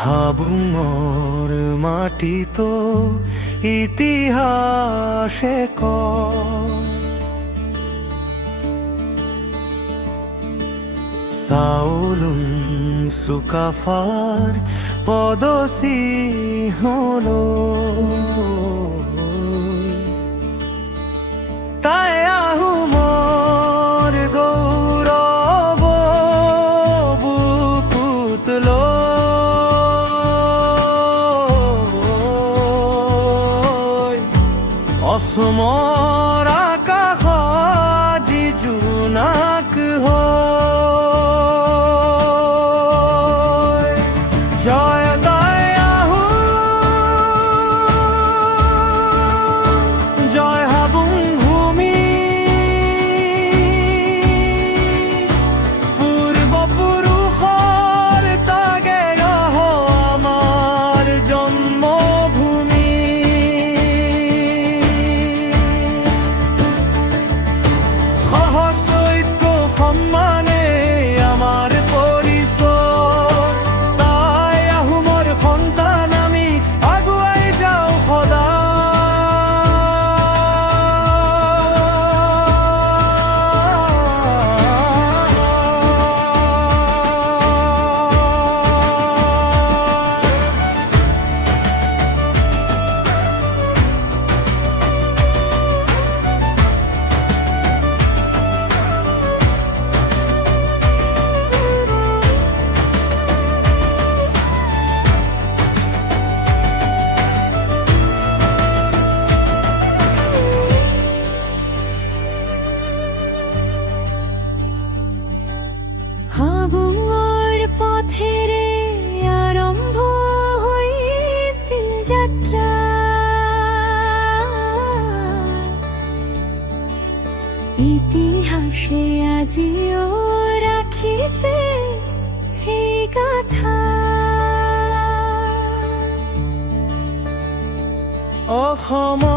হাবুঙৰ মাটিতো ইতিহাসে কয় চাউলুং চুকাফাৰ পদচিহ্নলৈ তাই আহোমৰ গৌৰৱ বুকুত লৈ অসমৰ আকাশ আজি জোনাক হৈ জয় তাই আহোম জয় হাবুং ভূমি পূৰ্বপুৰুষৰ তাগেৰ আমাৰ জন্মভূমি সহস্ৰৈক্য সন্মানে আমাৰ পৰিচয় তাই আহোমৰ সন্তান আমি আগুৱাই যাওঁ হাবুঙৰ পথেৰে আৰম্ভ হৈছিল যাত্ৰা ইতিহাসে আজিও ৰাখিছে সেই গাথা অসম